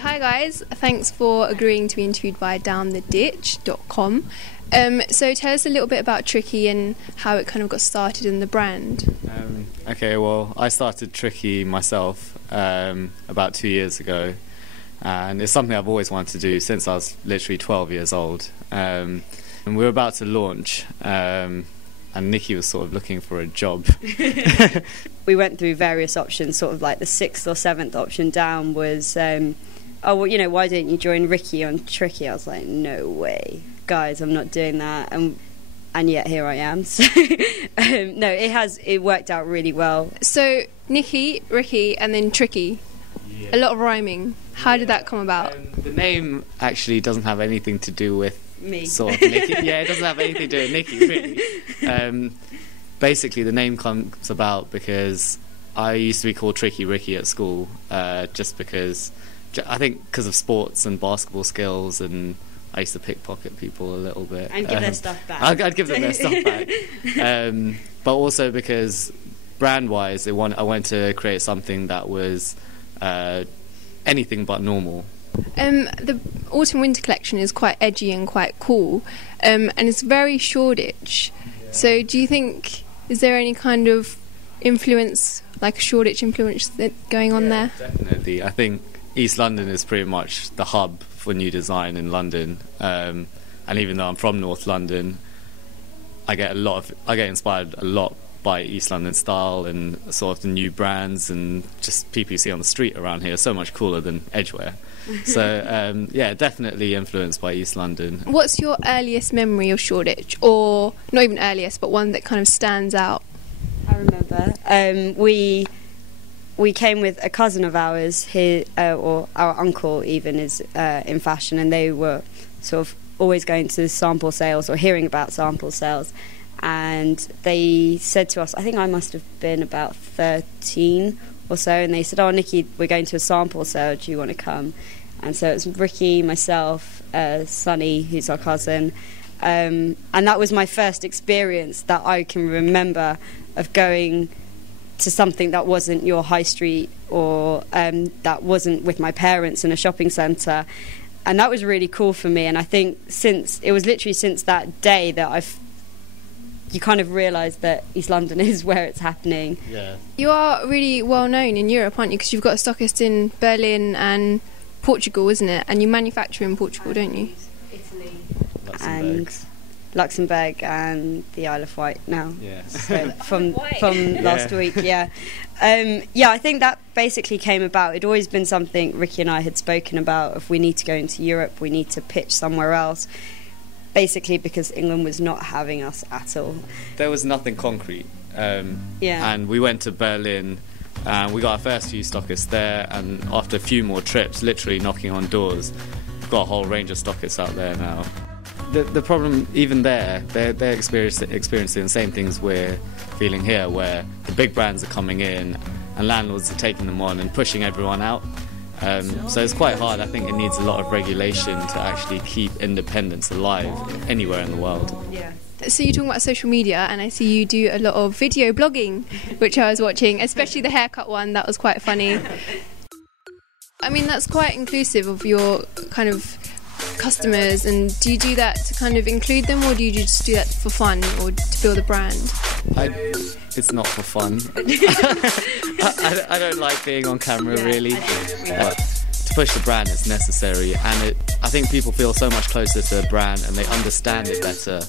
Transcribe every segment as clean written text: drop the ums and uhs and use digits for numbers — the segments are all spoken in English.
Hi guys, thanks for agreeing to be interviewed by downtheditch.com. So tell us a little bit about Trikki and how it kind of got started in the brand. Okay, well, I started Trikki myself about 2 years ago, and it's something I've always wanted to do since I was literally 12 years old. And we were about to launch, and Nikki was sort of looking for a job. We went through various options, sort of like the 6th or 7th option down was, oh, well, you know, why don't you join Ricky on Trikki? I was like, no way, guys, I'm not doing that. And yet here I am. So no, it worked out really well. So Nikki, Ricky, and then Trikki. Yeah. A lot of rhyming. How did that come about? The name actually doesn't have anything to do with me. Sort of Nikki. Yeah, it doesn't have anything to do with Nikki, really. Basically, the name comes about because I used to be called Trikki Ricky at school, just because, I think because of sports and basketball skills, and I used to pickpocket people a little bit. And give their stuff back. I'd give them their stuff back. But also because brand-wise, I wanted to create something that was anything but normal. The autumn-winter collection is quite edgy and quite cool, and it's very Shoreditch. Yeah. So do you think, is there any kind of influence, like a Shoreditch influence going on there? Definitely. I think East London is pretty much the hub for new design in London, and even though I'm from North London, I get inspired a lot by East London style and sort of the new brands and just people you see on the street around here. So much cooler than Edgware. So yeah, definitely influenced by East London. What's your earliest memory of Shoreditch, or not even earliest, but one that kind of stands out? I remember we came with a cousin of ours, or our uncle even is in fashion, and they were sort of always going to sample sales or hearing about sample sales, and they said to us, I think I must have been about 13 or so, and they said, oh, Nikki, we're going to a sample sale, do you want to come? And so it was Ricky, myself, Sonny, who's our cousin, and that was my first experience that I can remember of going to something that wasn't your high street, or that wasn't with my parents in a shopping centre. And that was really cool for me. And I think since that day that you kind of realise that East London is where it's happening. Yeah. You are really well known in Europe, aren't you? Because you've got a stockist in Berlin and Portugal, isn't it? And you manufacture in Portugal, don't you? Italy. Luxembourg and the Isle of Wight now. Yeah. So from last week, yeah. Yeah, I think that basically came about. It'd always been something Ricky and I had spoken about. If we need to go into Europe, we need to pitch somewhere else. Basically because England was not having us at all. There was nothing concrete. Yeah. And we went to Berlin, and we got our first few stockists there, and after a few more trips, literally knocking on doors, we've got a whole range of stockists out there now. The problem, even there, they're experiencing the same things we're feeling here, where the big brands are coming in and landlords are taking them on and pushing everyone out. So it's quite hard. I think it needs a lot of regulation to actually keep independence alive anywhere in the world. Yeah. So you're talking about social media, and I see you do a lot of video blogging, which I was watching, especially the haircut one. That was quite funny. I mean, that's quite inclusive of your kind of customers, and do you do that to kind of include them, or do you just do that for fun or to build a brand? It's not for fun. I don't like being on camera, really. But to push the brand, it's necessary, and I think people feel so much closer to the brand and they understand it better.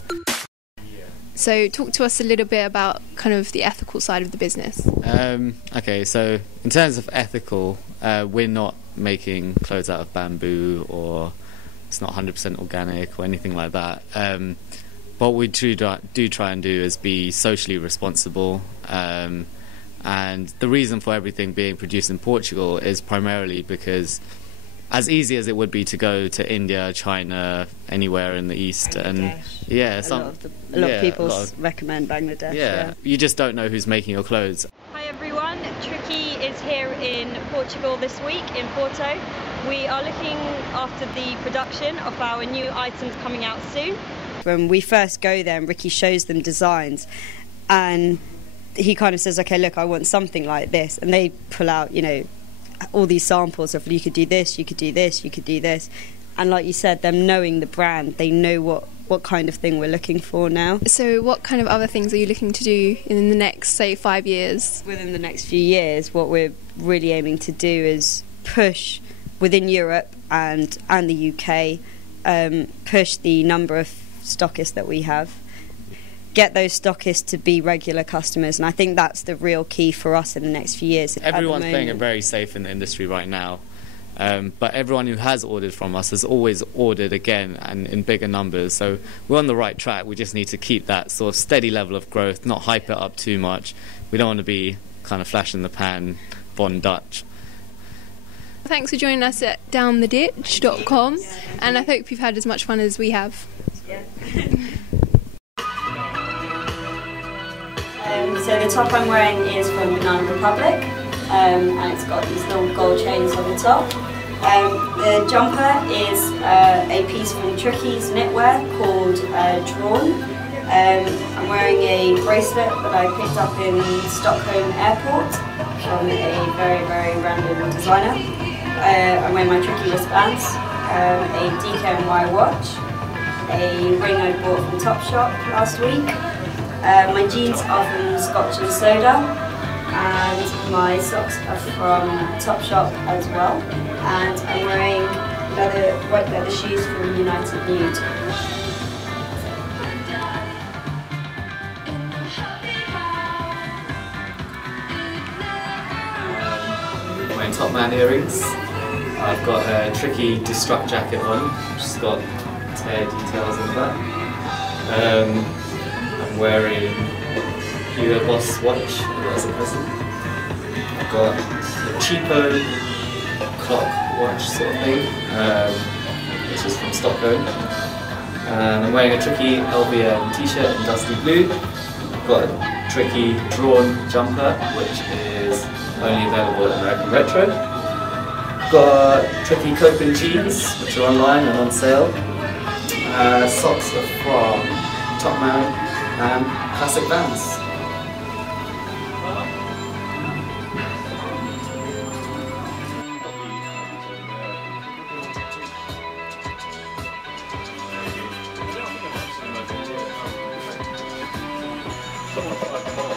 So talk to us a little bit about kind of the ethical side of the business. Okay, so in terms of ethical, we're not making clothes out of bamboo, or it's not 100% organic or anything like that. What we do try and do is be socially responsible, and the reason for everything being produced in Portugal is primarily because as easy as it would be to go to India, China, anywhere in the East. And yeah, a lot of people recommend Bangladesh. Yeah, you just don't know who's making your clothes. Hi everyone, Trikki is here in Portugal this week, in Porto. We are looking after the production of our new items coming out soon. When we first go there and Ricky shows them designs, and he kind of says, okay, look, I want something like this, and they pull out, you know, all these samples of you could do this, you could do this, you could do this. And like you said, them knowing the brand, they know what kind of thing we're looking for now. So what kind of other things are you looking to do in the next, say, 5 years? Within the next few years, what we're really aiming to do is push within Europe and the UK, push the number of stockists that we have, get those stockists to be regular customers, and I think that's the real key for us in the next few years. Everyone's playing it very safe in the industry right now, but everyone who has ordered from us has always ordered again and in bigger numbers, so we're on the right track. We just need to keep that sort of steady level of growth, not hype it up too much. We don't want to be kind of flash in the pan, Von Dutch. Thanks for joining us at downtheditch.com, and I hope you've had as much fun as we have. Yeah. So the top I'm wearing is from Banana Republic, and it's got these little gold chains on the top. The jumper is a piece from Trikki's knitwear called Drawn. I'm wearing a bracelet that I picked up in Stockholm airport from a very, very random designer. I'm wearing my Trikki wristbands, a DKNY watch, a ring I bought from Topshop last week. My jeans are from Scotch and Soda, and my socks are from Topshop as well. And I'm wearing white leather shoes from United Nude. My top man earrings. I've got a Trikki Destruct jacket on, which has got tear details in that. I'm wearing Hugo Boss watch as a present. I've got a cheapo clock watch sort of thing, which is from Stockholm. And I'm wearing a Trikki LBM t-shirt in dusty blue. I've got a Trikki Drawn jumper, which is only available at American Retro. I've got Trikki Cope jeans, which are online and on sale. Socks are from Topman and classic Vans. Come on.